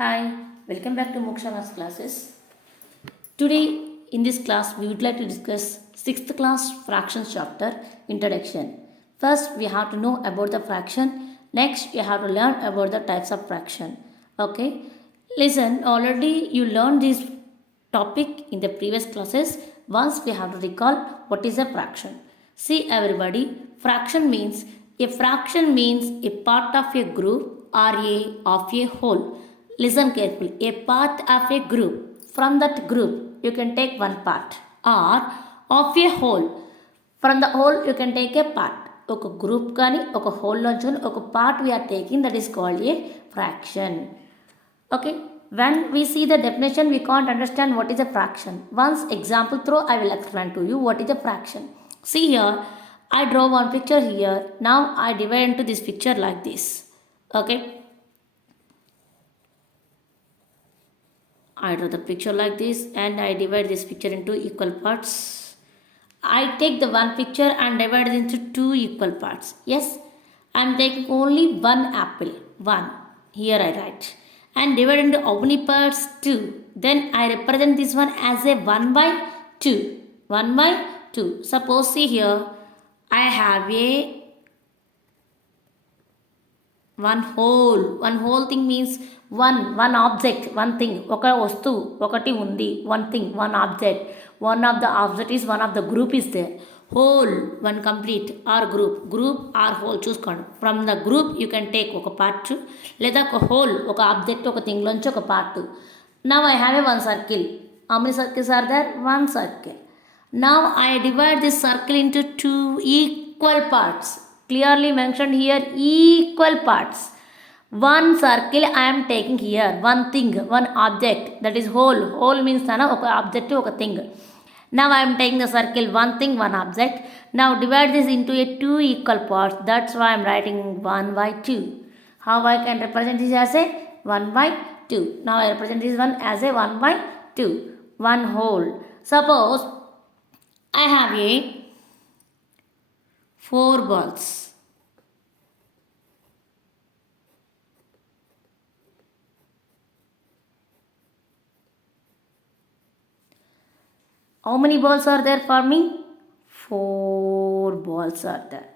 Hi, welcome back to Moksha Maths classes. Today in this class we would like to discuss 6th class fractions chapter introduction. First we have to know about the fraction. Next we have to learn about the types of fraction. Okay, listen, already you learned this topic in the previous classes. Once we have to recall what is a fraction. See everybody, fraction means a part of a group or of a whole. Listen carefully. A part of a group. From that group, you can take one part. Or of a whole. From the whole, you can take a part. ఒక group కానీ ఒక whole నుంచి ఒక part we are taking that is called a fraction. Okay, when we see the definition, we can't understand what is a fraction. Once example through, I will explain to you what is a fraction. See here, I draw one picture here. Now I divide into this picture like this. Okay. I draw the picture like this and I divide this picture into equal parts. I take the one picture and divide it into two equal parts. Yes, I am taking only one apple. One. Here I write. And divide into how many parts? Two. Then I represent this one as a 1 by 2. 1 by 2. Suppose see here, I have a one whole thing means one object, one thing, oka vastu okati undi, one thing, one object, one of the object is one of the group is there, whole one complete or group or whole చూసుకోండి. From the group you can take oka part లేదా ఒక whole oka object oka thing lonchi oka part. Now I have a one circle. How many circles are there? One circle. Now I divide this circle into two equal parts. Clearly mentioned here, equal parts. One circle I am taking here, one thing, one object, that is whole. Whole means oka object oka thing. Now I am taking the circle, one thing, one object. Now divide this into a two equal parts. That's why I am writing 1 by 2. How I can represent this as a 1 by 2. Now I represent this one as a 1 by 2. One whole. Suppose I have a 4 balls. How many balls are there for me? 4 balls are there.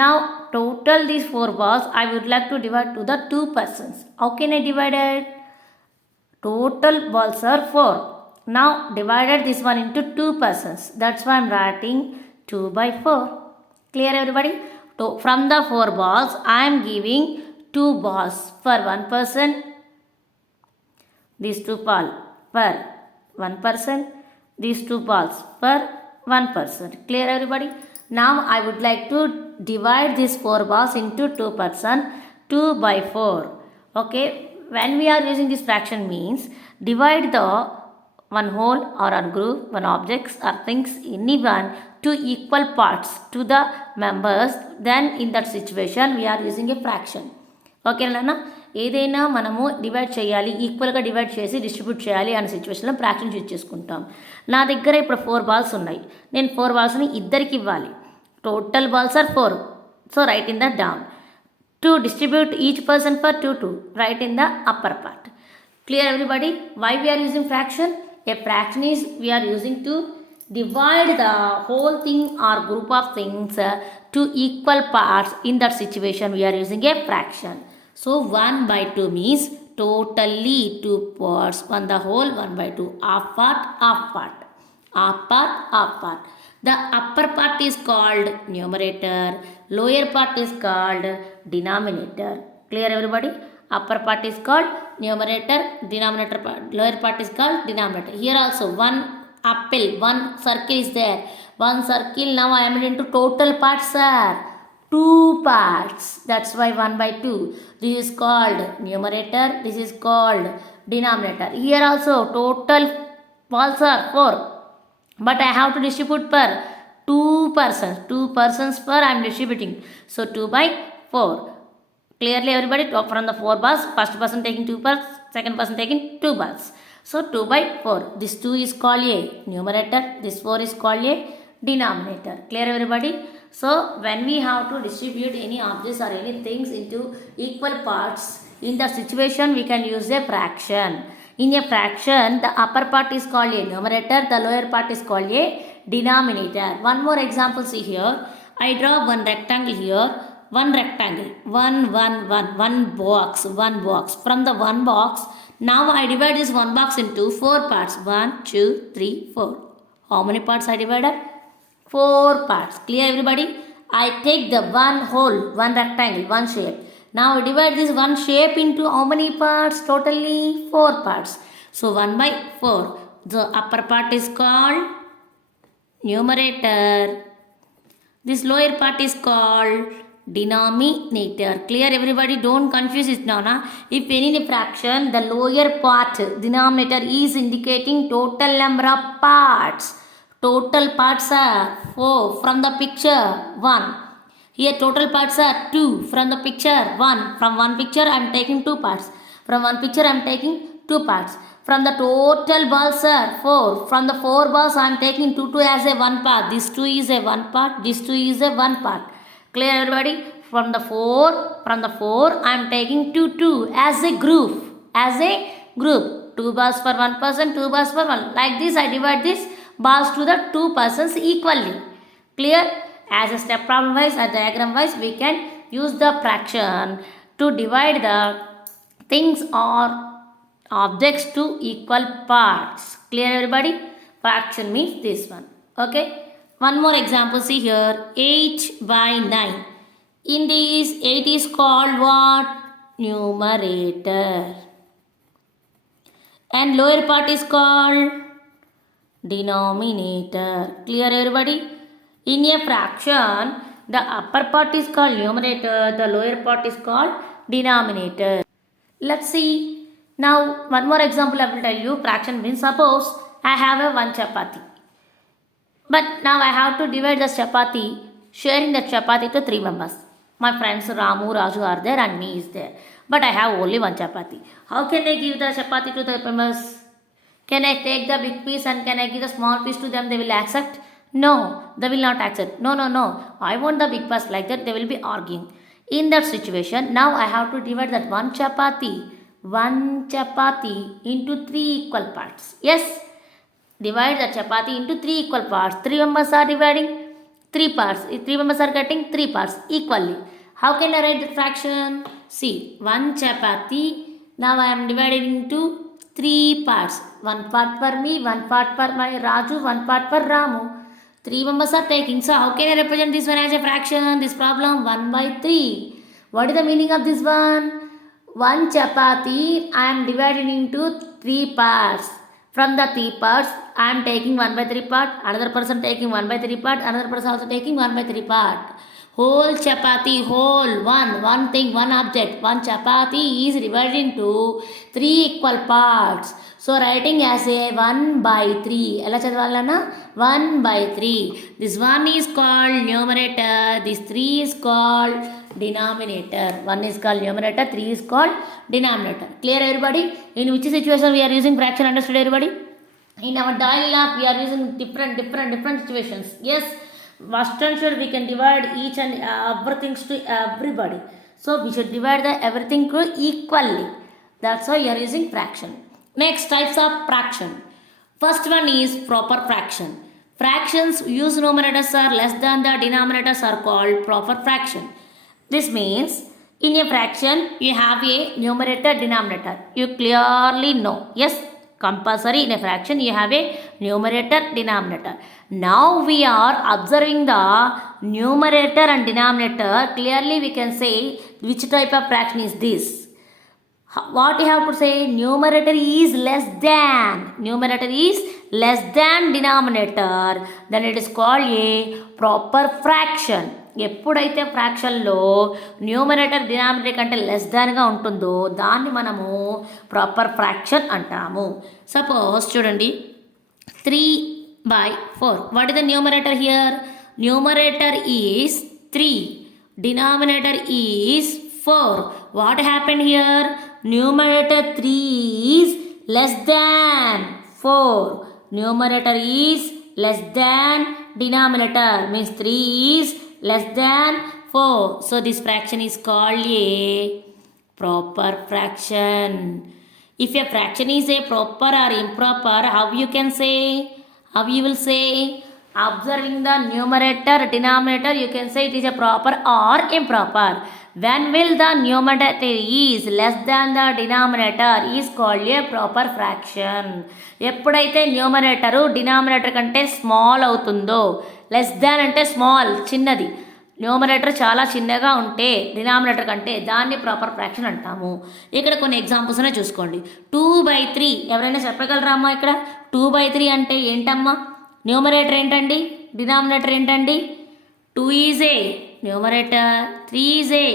Now total these 4 balls I would like to divide to the 2 persons. How can I divide it? Total balls are 4. Now divided this one into 2 persons. That's why I am writing 2 by 4. Clear everybody? So from the 4 balls I am giving 2 balls for one person. These 2 balls per one person. These 2 balls per one person. Clear everybody? Now I would like to divide these 4 balls into 2 person, 2 by 4. Okay, when we are using this fraction means divide the one whole or one group, one objects or things, anyone, to equal parts to the members. Then in that situation we are using a fraction. Okay nana, ఏదైనా మనము డివైడ్ చేయాలి, ఈక్వల్గా డివైడ్ చేసి డిస్ట్రిబ్యూట్ చేయాలి అనే సిచ్యువేషన్లో fraction use చేసుకుంటాం. నా దగ్గర ఇప్పుడు 4 బాల్స్ ఉన్నాయి. నేను 4 బాల్స్ని ఇద్దరికి ఇవ్వాలి. Total balls are 4. So right in the down. To distribute each person for 2 right in the upper part. Clear everybody? Why we are using fraction? A fraction is we are using to divide the whole thing or group of things to equal parts. In that situation we are using a fraction. So 1 by 2 means totally 2 parts. One the whole, 1 by 2. Half part, half part. Half part, half part. The upper part is called numerator. Lower part is called denominator. Clear everybody? Upper part is called numerator. Denominator part, lower part is called denominator. Here also one apple, one circle is there. One circle. Now I am into total parts, sir. 2 parts. That's why 1 by 2. This is called numerator. This is called denominator. Here also total balls are 4. But I have to distribute per 2 persons. 2 persons per I am distributing. So 2 by 4. Clearly everybody, from the 4 balls, first person taking 2 balls, second person taking 2 balls. So 2 by 4. This 2 is called a numerator. This 4 is called a denominator. Clear everybody? So when we have to distribute any objects or any things into equal parts, In that situation, we can use a fraction. In a fraction, the upper part is called a numerator, the lower part is called a denominator. One more example, see here. I draw one rectangle here, one rectangle, one box. From the one box, now I divide this one box into four parts. 1, 2, 3, 4. How many parts I divided? 4 parts. Clear everybody? I take the one whole, one rectangle, one shape. Now I divide this one shape into how many parts? Totally 4 parts. So 1 by 4. The upper part is called numerator. This lower part is called denominator. Clear everybody? Don't confuse it now. If any fraction, the lower part, denominator, is indicating total number of parts. Total parts are 4 from the picture 1. Here total parts are 2 from the picture 1. From one picture I am taking 2 parts. From one picture I am taking 2 parts. From the total balls are 4. From the 4 balls I am taking 2 as a 1 part. This 2 is a 1 part. This 2 is a 1 part. Clear everybody? From the 4 I am taking 2 as a group. As a group. 2 balls for 1 person, 2 balls for 1. Like this I divide this balls to the 2 persons equally. Clear? As a step problem wise or diagram wise, we can use the fraction to divide the things or objects to equal parts. Clear everybody? Fraction means this one. Okay. One more example, see here. 8 by 9. In this, 8 is called what? Numerator. And lower part is called denominator. Clear everybody? In a fraction, the upper part is called numerator, the lower part is called denominator. Let's see. Now, one more example I will tell you. Fraction means, suppose I have a one chapati. But now I have to divide the chapati, sharing the chapati to 3 members. My friends Ramu, Raju are there and me is there. But I have only one chapati. How can I give the chapati to the members? Can I take the big piece and can I give the small piece to them? They will accept? No, they will not accept. No. I want the big piece, like that they will be arguing. In that situation, now I have to divide that one chapati into 3 equal parts. Yes, divide the chapati into 3 equal parts. 3 members are dividing 3 parts. 3 members are getting 3 parts equally. How can I write the fraction? See, one chapati, now I am dividing into 3 parts. 1 part for me, 1 part for my Raju, 1 part for Ramu. 3 members are taking. So how can I represent this one as a fraction? This problem 1 by 3. What is the meaning of this one? One chapati I am dividing into 3 parts. From the 3 parts I am taking 1 by 3 part. Another person taking 1 by 3 part. Another person also taking 1 by 3 part. Whole chapati, whole one thing, one object. One chapati is divided into 3 equal parts. So writing as a 1 by 3. Ela chadvalana? 1 by 3. This 1 is called numerator. This 3 is called denominator. 1 is called numerator. 3 is called denominator. Clear everybody? In which situation we are using fraction? Understood everybody? In our daily life we are using different situations. Yes. Must and should we can divide each and everything to everybody. So we should divide the everything to equally. That's why you are using fraction. Next types of fraction. First one is proper fraction. Fractions whose numerators are less than the denominators are called proper fraction. This means in a fraction you have a numerator denominator. You clearly know. Yes. Compulsory in a fraction you have a numerator denominator. Now we are observing the numerator and denominator. Clearly we can say which type of fraction is this. What you have to say? Numerator is less than. Numerator is less than denominator. Then it is called a proper fraction. ఎప్పుడైతే ఫ్రాక్షన్లో numerator denominator కంటే లెస్ దాన్గా ఉంటుందో దాన్ని మనము proper fraction అంటాము. సపోజ్ చూడండి 3/4. What is the numerator here? Numerator is 3. Denominator is 4. What happened here? Numerator 3 is less than 4. Numerator is less than denominator. Means 3 is less than 4. So this fraction is called a proper fraction. If a fraction is a proper or improper, how you can say? How you will say? Observing the numerator, denominator, you can say it is a proper or improper. When will the numerator is less than the denominator is called a proper fraction. ఎప్పుడైతే numerator denominator కంటే స్మాల్ అవుతుందో, less than అంటే స్మాల్ చిన్నది, న్యూమరేటర్ చాలా చిన్నగా ఉంటే డినామినేటర్ కంటే దాన్ని ప్రాపర్ ఫ్రాక్షన్ అంటాము. ఇక్కడ కొన్ని ఎగ్జాంపుల్స్నే చూసుకోండి. 2/3 ఎవరైనా చెప్పగలరా అమ్మా? ఇక్కడ 2/3 అంటే ఏంటమ్మా? న్యూమరేటర్ ఏంటండి, డినామినేటర్ ఏంటండి? 2 is a numerator, 3 is a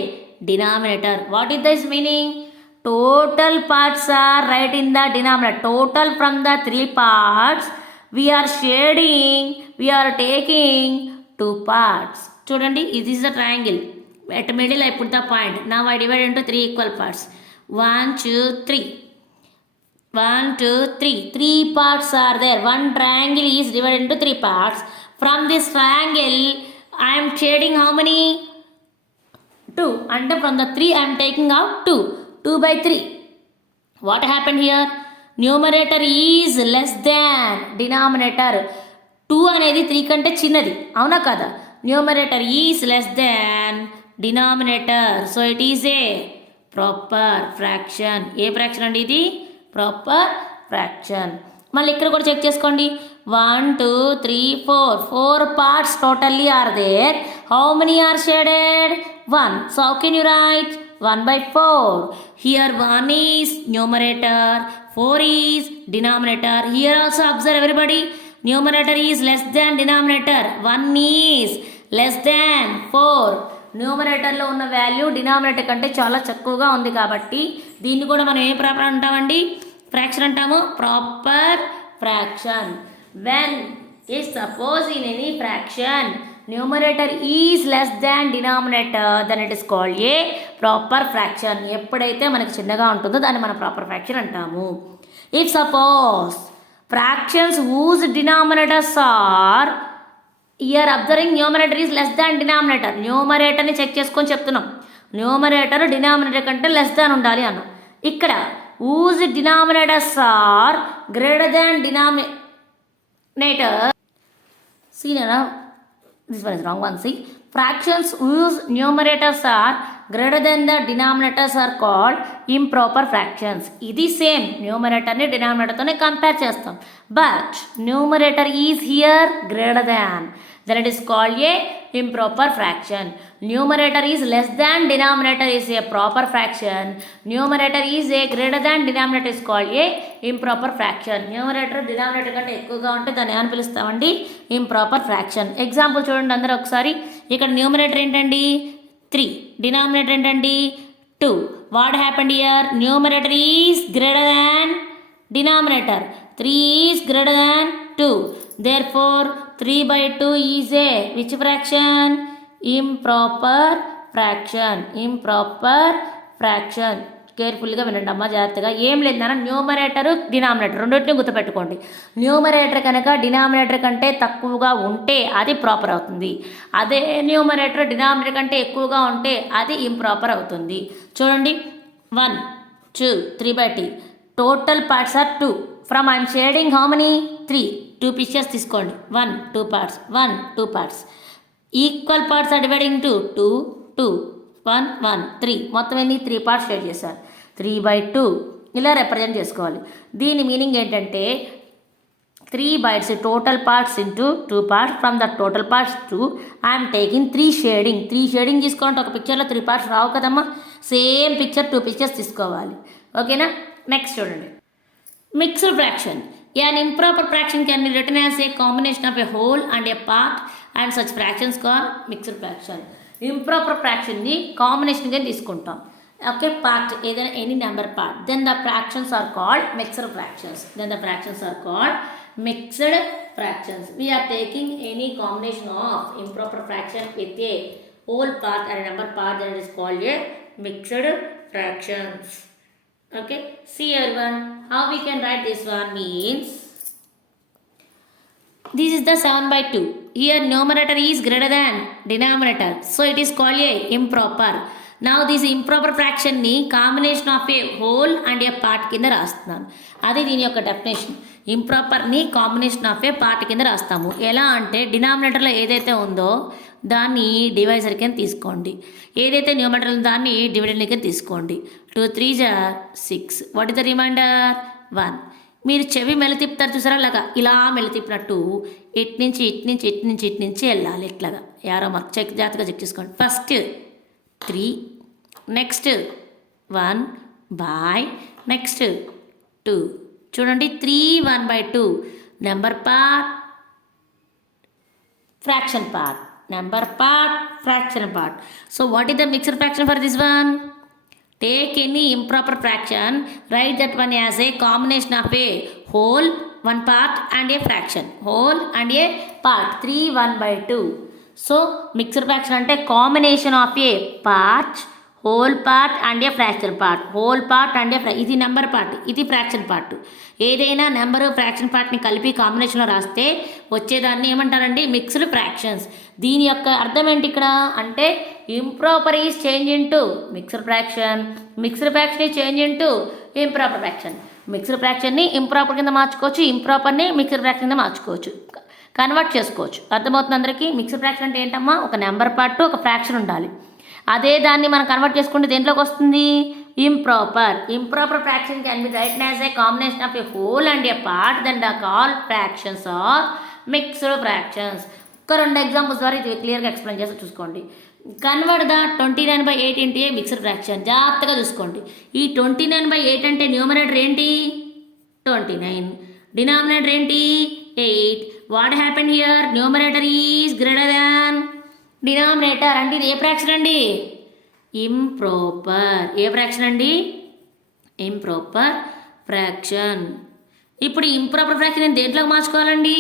denominator. What is this meaning? Total parts are right in the denominator. Total from the 3 parts we are shading, we are taking 2 parts. చూడండి, ఇది is the triangle. At middle I put the point. Now I divide into 3 equal parts. 1 2 3. 1 2 3. 3 parts are there. One triangle is divided into 3 parts. From this triangle I am shading how many? 2. And from the 3 I am taking out 2. 2/3. What happened here? Numerator is less than denominator. 2 అనేది 3 కంటే చిన్నది, అవునా కదా? Numerator is less than denominator. So it is a proper fraction. A fraction అండి ఇది? Proper fraction. మళ్ళీ ఇక్కడ కూడా చెక్ చేసుకోండి. 1 2 3 4. 4 parts totally are there. How many are shaded? 1. So how can you write? 1/4. Here 1 is numerator, 4 is denominator. Here also observe everybody. Numerator is less than denominator. 1 is less than 4. న్యూమరేటర్లో ఉన్న value denominator కంటే చాలా తక్కువగా ఉంది కాబట్టి దీన్ని కూడా మనం ఏ ప్రాపర్ అంటామండి? ఫ్రాక్షన్ అంటాము. Proper fraction. When if suppose in any fraction numerator is less than denominator then it is called a proper fraction. ఎప్పుడైతే మనకి చిన్నగా ఉంటుందో దాన్ని మనం ప్రాపర్ ఫ్రాక్షన్ అంటాము. If suppose fractions whose denominators are, here observing numerator is less than denominator. న్యూమరేటర్ని check చేసుకొని చెప్తున్నాం. న్యూమరేటర్ డినామినేటర్ కంటే లెస్ దాన్ ఉండాలి అన్నాం. ఇక్కడ whose denominators are greater than denominator. Cena this one is wrong one. See, fractions whose numerators are greater than the denominators are called improper fractions. ఇది సేమ్ న్యూమరేటర్ని డినామినేటర్తోనే కంపేర్ చేస్తాం. But numerator is here greater than, then it is called a improper fraction. Numerator is less than denominator is a proper fraction. Numerator is a greater than denominator is called a improper fraction. Numerator denominator కంటే ఎక్కువగా ఉంటే దాన్ని ఏమని పిలుస్తామండి? Improper fraction. Example చూడండి అందరూ ఒకసారి. ఇక్కడ న్యూమరేటర్ ఏంటండి? 3. డినామినేటర్ ఏంటండి? 2. What happened here? Numerator is greater than denominator. 3 is greater than 2. Therefore 3/2 is a which fraction? Improper fraction. Improper fraction. కేర్ఫుల్గా వినండి అమ్మ, జాగ్రత్తగా. ఏం లేదన్న న్యూమరేటరు డినామినేటర్ రెండింటిని గుర్తుపెట్టుకోండి. న్యూమరేటర్ కనుక డినామినేటర్ కంటే తక్కువగా ఉంటే అది ప్రాపర్ అవుతుంది. అదే న్యూమరేటర్ డినామినేటర్ కంటే ఎక్కువగా ఉంటే అది ఇంప్రాపర్ అవుతుంది. చూడండి, 1 2 3/2. Total parts are 2. From I'm shading how many? 3. 2 pictures తీసుకోండి. 1 2 parts, 1 2 parts. Equal parts are dividing to 2 2 1 1 3. మొత్తం ఎన్ని? 3 parts షేర్ చేశారు. 3/2 ఇలా రిప్రజెంట్ చేసుకోవాలి. దీని మీనింగ్ ఏంటంటే 3 bites total parts into 2 parts. From the total parts 2 I am taking 3 shading. 3 shading తీసుకోవాలంటే ఒక పిక్చర్లో 3 parts రావు కదమ్మా. సేమ్ పిక్చర్ 2 pictures తీసుకోవాలి. ఓకేనా? నెక్స్ట్ చూడండి, mixed fraction. An improper fraction can be written as a combination of a whole and a part, and such fractions called mixed fraction. Improper fraction ని combination గా తీసుకుంటాం. ఓకే, పార్ట్ ఏదైనా any number part, then the fractions are called mixed fractions. Then the fractions are called mixed fractions. We are taking any combination of improper fraction with a whole part and a number part, that is called a mixed fractions. Okay, see everyone, how we can write this one means this is the 7/2. Here numerator is greater than denominator, so it is called a improper. నా this improper ఫ్రాక్షన్ని combination of a whole and a part కింద రాస్తున్నాను. అది దీని యొక్క definition. ఇంప్రాపర్ని combination of a part కింద రాస్తాము. ఎలా అంటే డినామినేటర్లో ఏదైతే ఉందో దాన్ని డివైజర్ కింద తీసుకోండి, ఏదైతే న్యూమరేటర్ ఉందో దాన్ని డివిడెండ్ కింద తీసుకోండి. 2 3 6. What is the remainder? 1. మీరు చెవి మెలితిప్పుతారు చూసారా, అలాగా ఇలా మెలితిప్పినట్టు ఇటు నుంచి ఇటు నుంచి ఇటు నుంచి ఇటు నుంచి వెళ్ళాలి. ఇట్లాగా యారో మార్క్ జాగ్రత్తగా చెక్ చేసుకోండి. ఫస్ట్ 3, నెక్స్ట్ 1 బై, నెక్స్ట్ 2. చూడండి 3 1/2 number part fraction part, number part fraction part. So what is the mixed fraction for this one? Take any improper fraction, write that one as a combination of a whole, one part and a fraction. Whole and a part. 3 1/2. So mixed fraction అంటే combination of a part, whole part and a fraction part. Whole part and a ఇది number part, ఇది fraction part. ఏదైనా number fraction పార్ట్ని కలిపి కాంబినేషన్లో రాస్తే వచ్చేదాన్ని ఏమంటారండి? Mixed fractions. దీని యొక్క అర్థం ఏంటి ఇక్కడ అంటే improper is change into mixed fraction, mixed fraction is change into improper fraction. Mixed ఫ్రాక్షన్ని ఇంప్రాపర్ కింద మార్చుకోవచ్చు, ఇంప్రాపర్ని మిక్స్డ్ ఫ్రాక్షన్ కింద మార్చుకోవచ్చు, కన్వర్ట్ చేసుకోవచ్చు. అర్థమవుతుంది అందరికీ? మిక్స్డ్ ఫ్రాక్షన్ అంటే ఏంటమ్మా? ఒక నెంబర్ పార్ట్ ఒక ఫ్రాక్షన్ ఉండాలి. అదే దాన్ని మనం కన్వర్ట్ చేసుకుంటే దేంట్లోకి వస్తుంది? Improper. Improper fraction can be written as a combination of a whole and a part, then the all fractions are mixed fractions. ఒక 2 ఎగ్జాంపుల్స్ ద్వారా ఇది క్లియర్గా ఎక్స్ప్లెయిన్ చేస్తే చూసుకోండి. Convert the 29/8 into a mixed fraction. జాగ్రత్తగా చూసుకోండి. ఈ 29/8 అంటే న్యూమరేటర్ ఏంటి? 29. డినామినేటర్ ఏంటి? 8. What happen here? Numerator is greater than denominator. అంటే ఇది ఏ ఫ్రాక్షన్ అండి? ఇంప్రాపర్. ఏ ఫ్రాక్షన్ అండి? Improper fraction. ఇప్పుడు ఇంప్రాపర్ ఫ్రాక్షన్ నేను దేంట్లోకి మార్చుకోవాలండి?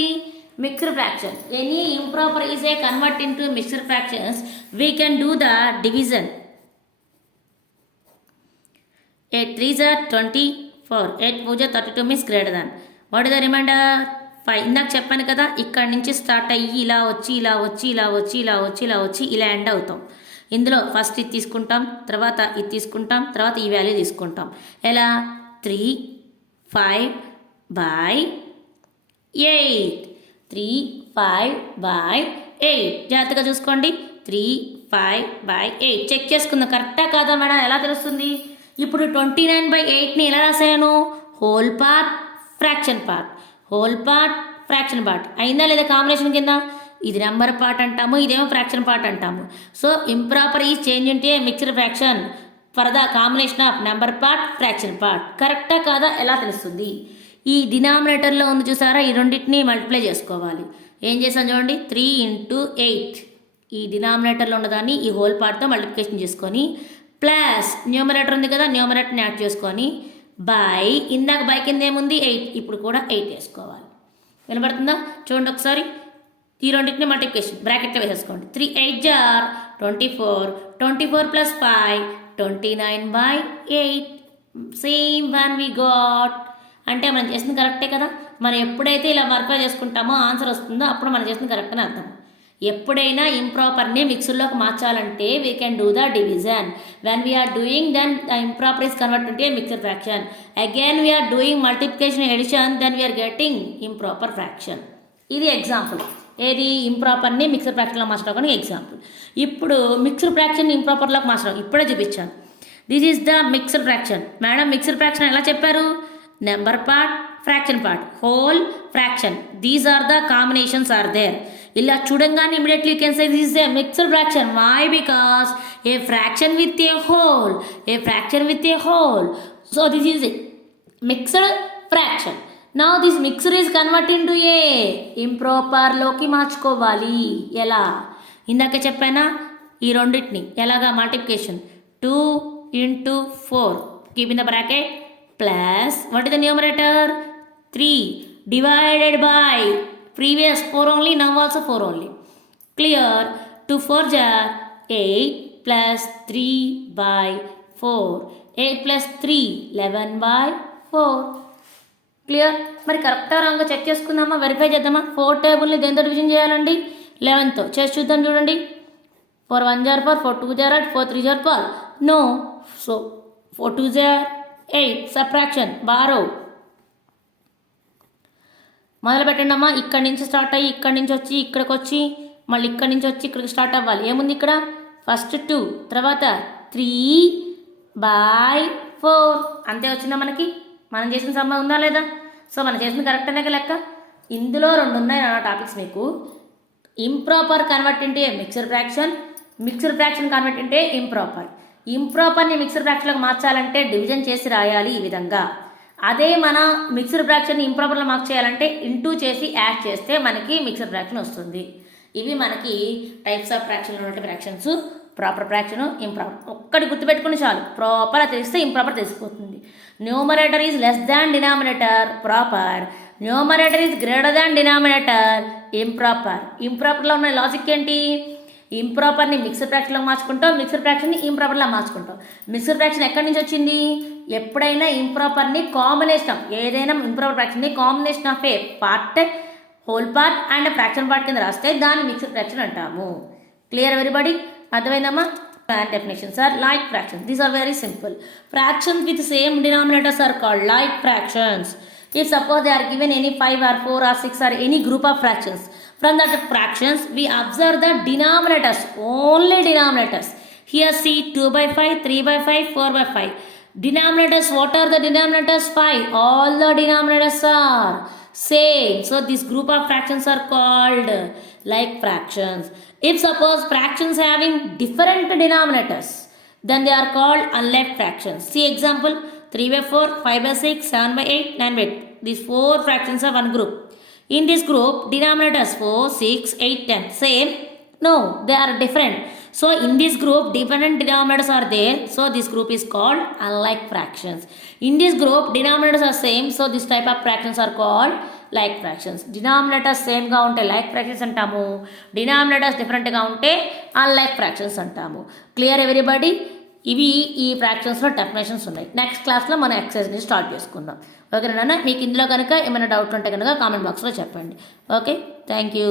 Mixed fraction. Any improper is a convert into mixed fractions we can do the division. 8 3s are 24. 8 4s are 32 means greater than. What is the remainder? 5. ఇందాక చెప్పాను కదా, ఇక్కడ నుంచి స్టార్ట్ అయ్యి ఇలా వచ్చి ఇలా వచ్చి ఇలా వచ్చి ఇలా వచ్చి ఇలా వచ్చి ఇలా ఎండ్ అవుతాం. ఇందులో ఫస్ట్ ఇది తీసుకుంటాం, తర్వాత ఇది తీసుకుంటాం, తర్వాత ఈ వాల్యూ తీసుకుంటాం. ఎలా? 3 5/8. 3 5/8. జాగ్రత్తగా చూసుకోండి. 3 5/8 చెక్ చేసుకుందాం కరెక్టా కాదా మేడం? ఎలా తెలుస్తుంది? ఇప్పుడు 29/8ని ఎలా రాసాను? Whole part fraction part, whole part fraction part. అయిందా లేదా కాంబినేషన్ కింద? ఇది నెంబర్ పార్ట్ అంటాము, ఇదేమో ఫ్రాక్షన్ పార్ట్ అంటాము. సో ఇంప్రాపర్ ఈజ్ చేంజ్ ఇంటే mixed fraction for the combination of number part fraction part. కరెక్టా కాదా ఎలా తెలుస్తుంది? ఈ డినామినేటర్లో ఉంది చూసారా, ఈ రెండింటిని మల్టిప్లై చేసుకోవాలి. ఏం చేసాను చూడండి, 3 × 8. ఈ డినామినేటర్లో ఉన్నదాన్ని ఈ హోల్ పార్ట్తో మల్టిప్లికేషన్ చేసుకొని ప్లస్ న్యూమరేటర్ ఉంది కదా, న్యూమరేటర్ని యాడ్ చేసుకొని బై, ఇందాక బై కింద ఏముంది 8, ఇప్పుడు కూడా 8 వేసుకోవాలి. వినపడుతుందా? చూడండి ఒకసారి. ఈ రెండింటిని మల్టిప్లికేషన్ బ్రాకెట్లో వేసేసుకోండి. 3 8 = 24. 24 + 5 29/8. Same one we got. అంటే మనం చేసింది కరెక్టే కదా. మనం ఎప్పుడైతే ఇలా వర్క్ చేసుకుంటామో ఆన్సర్ వస్తుందో అప్పుడు మనం చేసింది కరెక్ట్ అని అర్థం. ఎప్పుడైనా ఇంప్రాపర్ని మిక్స్డ్లోకి మార్చాలంటే we can do the division. When we are doing then the improper is convert into a mixed fraction. Again we are doing multiplication addition, then we are getting improper fraction. ఇది ఎగ్జాంపుల్. ఏది? ఇంప్రాపర్ని మిక్స్డ్ ఫ్రాక్షన్లో మార్చడానికి ఎగ్జాంపుల్. ఇప్పుడు మిక్స్డ్ ఫ్రాక్షన్ ఇంప్రాపర్లోకి మార్చడం ఇప్పుడే చూపించాను. This is the mixed fraction. Madam mixed fraction ఎలా చెప్పారు? Number part fraction part, whole fraction, these are the combinations are there. ఇలా చూడంగానే immediately you can say this is a mixed fraction. Why? Because a fraction with a whole, a fraction with a whole. So this is mixed fraction. Now this mixed is convert into a ఇంప్రాపర్లోకి మార్చుకోవాలి. ఎలా? ఇందాక చెప్పానా ఈ రెండింటిని ఎలాగా? మల్టిప్లికేషన్ 2 × 4 keep in the bracket plus what is the numerator 3 divided by previous 4 only, now also 4 only. Clear? 2 4s are 8 plus 3/4. 8 plus 3 11/4. క్లియర్? మరి కరెక్టా రాంగ్గా చెక్ చేసుకుందామా, వెరిఫై చేద్దామా? 4 టేబుల్ని దేంతో డివిజన్ చేయాలండి? 11తో. చేసి చూద్దాం చూడండి. 4 1s are 4, 4 2s are 8, 4 3s are 12, No. So 4 2s are 8. Subtraction. Borrow. మొదలు పెట్టండి అమ్మా. ఇక్కడి నుంచి స్టార్ట్ అయ్యి ఇక్కడి నుంచి వచ్చి ఇక్కడికి వచ్చి మళ్ళీ ఇక్కడి నుంచి వచ్చి ఇక్కడికి స్టార్ట్ అవ్వాలి. ఏముంది ఇక్కడ? ఫస్ట్ 2, తర్వాత 3/4. అంతే వచ్చిందా మనకి? మనం చేసిన సమ్మ ఉందా లేదా? సో మనం చేసిన కరెక్ట్ అనే లెక్క. ఇందులో 2 ఉన్నాయి నా టాపిక్స్ మీకు. ఇంప్రాపర్ కన్వర్ట్ ఇంటే mixer fraction, mixer fraction convert ఇంటే ఇంప్రాపర్. ఇంప్రాపర్ని మిక్సర్ ఫ్రాక్షన్లోకి మార్చాలంటే డివిజన్ చేసి రాయాలి ఈ విధంగా. అదే మన మిక్సర్ ఫ్రాక్షన్ని ఇంప్రాపర్లో మార్క్ చేయాలంటే ఇంటూ చేసి యాడ్ చేస్తే మనకి మిక్సర్ ఫ్రాక్షన్ వస్తుంది. ఇవి మనకి టైప్స్ ఆఫ్ ఫ్రాక్షన్లో ఉన్న ఫ్రాక్షన్స్. Proper fraction, improper. ఒక్కటి గుర్తుపెట్టుకుని చాలు. ప్రాపర్ తెలిస్తే ఇంప్రాపర్ తెలిసిపోతుంది. Numerator is less than denominator, proper. Numerator is greater than denominator, improper. ఇంప్రాపర్లో ఉన్న లాజిక్ ఏంటి? ఇంప్రాపర్ని మిక్సర్ ఫ్రాక్షన్లో మార్చుకుంటాం, మిక్సర్ ఫ్రాక్షన్ని ఇంప్రాపర్లో మార్చుకుంటాం. మిక్సర్ ఫ్రాక్షన్ ఎక్కడి నుంచి వచ్చింది? ఎప్పుడైనా ఇంప్రాపర్ని కాంబినేషన్, ఏదైనా ఇంప్రాపర్ ఫ్రాక్షన్ని combination of a part, whole part and fraction part కింద రాస్తే దాన్ని మిక్సర్ ఫ్రాక్షన్ అంటాము. Clear everybody? అర్థమైందమ్మా? And definitions are like fractions. These are very simple. Fractions with same denominators are called like fractions. If suppose they are given any 5 or 4 or 6 or any group of fractions, from that fractions we observe the denominators, only denominators. Here see 2/5, 3/5, 4/5. Denominators, what are the denominators? 5. All the denominators are same. So this group of fractions are called like fractions. If suppose fractions having different denominators, then they are called unlike fractions. See example, 3/4, 5/6, 7/8, 9/8. These 4 fractions are one group. In this group, denominators 4, 6, 8, 10. Same? No, they are different. So in this group, different denominators are there. So this group is called unlike fractions. In this group, denominators are same. So this type of fractions are called like fractions. Denominators same గా ఉంటే like fractions అంటాము. Denominators different గా ఉంటే unlike fractions అంటాము. Clear everybody? ఇవి ఈ ఫ్రాక్షన్స్లో డెఫినేషన్స్ ఉన్నాయి. నెక్స్ట్ క్లాస్లో మనం ఎక్సర్సైజ్ని స్టార్ట్ చేసుకుందాం. ఓకేనా? మీకు ఇందులో కనుక ఏమైనా డౌట్ ఉంటే కనుక కామెంట్ బాక్స్లో చెప్పండి. Okay, thank you.